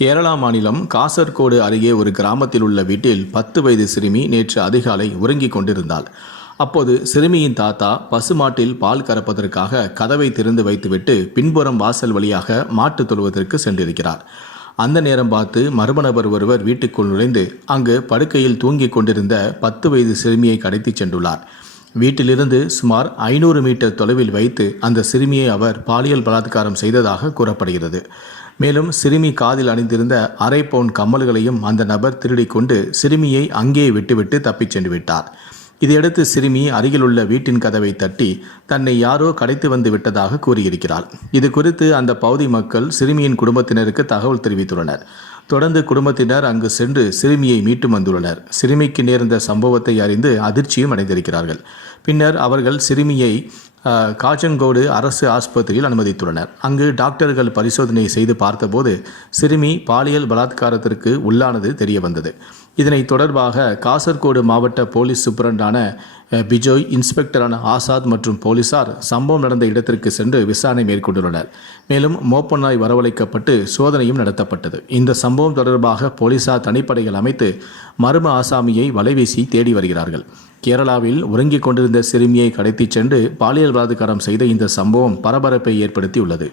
கேரளா மாநிலம் காசர்கோடு அருகே ஒரு கிராமத்தில் உள்ள வீட்டில் பத்து வயது சிறுமி நேற்று அதிகாலை உறங்கிக் கொண்டிருந்தாள். அப்போது சிறுமியின் தாத்தா பசுமாட்டில் பால் கறப்பதற்காக கதவை திறந்து வைத்துவிட்டு பின்புறம் வாசல் வழியாக மாட்டு தொழுவதற்கு சென்றிருக்கிறார். அந்த நேரம் பார்த்து மர்ம நபர் ஒருவர் வீட்டுக்குள் நுழைந்து அங்கு படுக்கையில் தூங்கிக் கொண்டிருந்த பத்து வயது சிறுமியை கடத்திச் சென்றுள்ளார். வீட்டிலிருந்து சுமார் ஐநூறு மீட்டர் தொலைவில் வைத்து அந்த சிறுமியை அவர் பாலியல் பலாத்காரம் செய்ததாக கூறப்படுகிறது. மேலும் சிறுமி காதில் அணிந்திருந்த அரை பவுன் கம்மல்களையும் அந்த நபர் திருடிக்கொண்டு சிறுமியை அங்கே விட்டுவிட்டு தப்பிச் சென்று விட்டார். இதையடுத்து சிறுமி அருகிலுள்ள வீட்டின் கதவை தட்டி தன்னை யாரோ கடைத்து வந்து விட்டதாக கூறியிருக்கிறார் இது குறித்து அந்த பகுதி மக்கள் சிறுமியின் குடும்பத்தினருக்கு தகவல் தெரிவித்துள்ளனர். தொடர்ந்து குடும்பத்தினர் அங்கு சென்று சிறுமியை மீட்டு வந்துள்ளனர். சிறுமிக்கு நேர்ந்த சம்பவத்தை அறிந்து அதிர்ச்சியும் அடைந்திருக்கிறார்கள். பின்னர் அவர்கள் சிறுமியை காச்சங்கோடு அரசு ஆஸ்பத்திரியில் அனுமதித்துள்ளனர். அங்கு டாக்டர்கள் பரிசோதனை செய்து பார்த்தபோது சிறுமி பாலியல் பலாத்காரத்திற்கு உள்ளானது தெரிய வந்தது இதனை தொடர்பாக காசர்கோடு மாவட்ட போலீஸ் சூப்பரண்டான பிஜோய் இன்ஸ்பெக்டரான ஆசாத் மற்றும் போலீசார் சம்பவம் நடந்த இடத்திற்கு சென்று விசாரணை மேற்கொண்டுள்ளனர். மேலும் மோப்பநாய் வரவழைக்கப்பட்டு சோதனையும் நடத்தப்பட்டது. இந்த சம்பவம் தொடர்பாக போலீசார் தனிப்படைகள் அமைத்து மர்ம ஆசாமியை வலைவீசி தேடி வருகிறார்கள். கேரளாவில் உறங்கிக் கொண்டிருந்த சிறுமியை கடத்திச் சென்று பாலியல் பலாத்காரம் செய்த இந்த சம்பவம் பரபரப்பை ஏற்படுத்தியுள்ளது.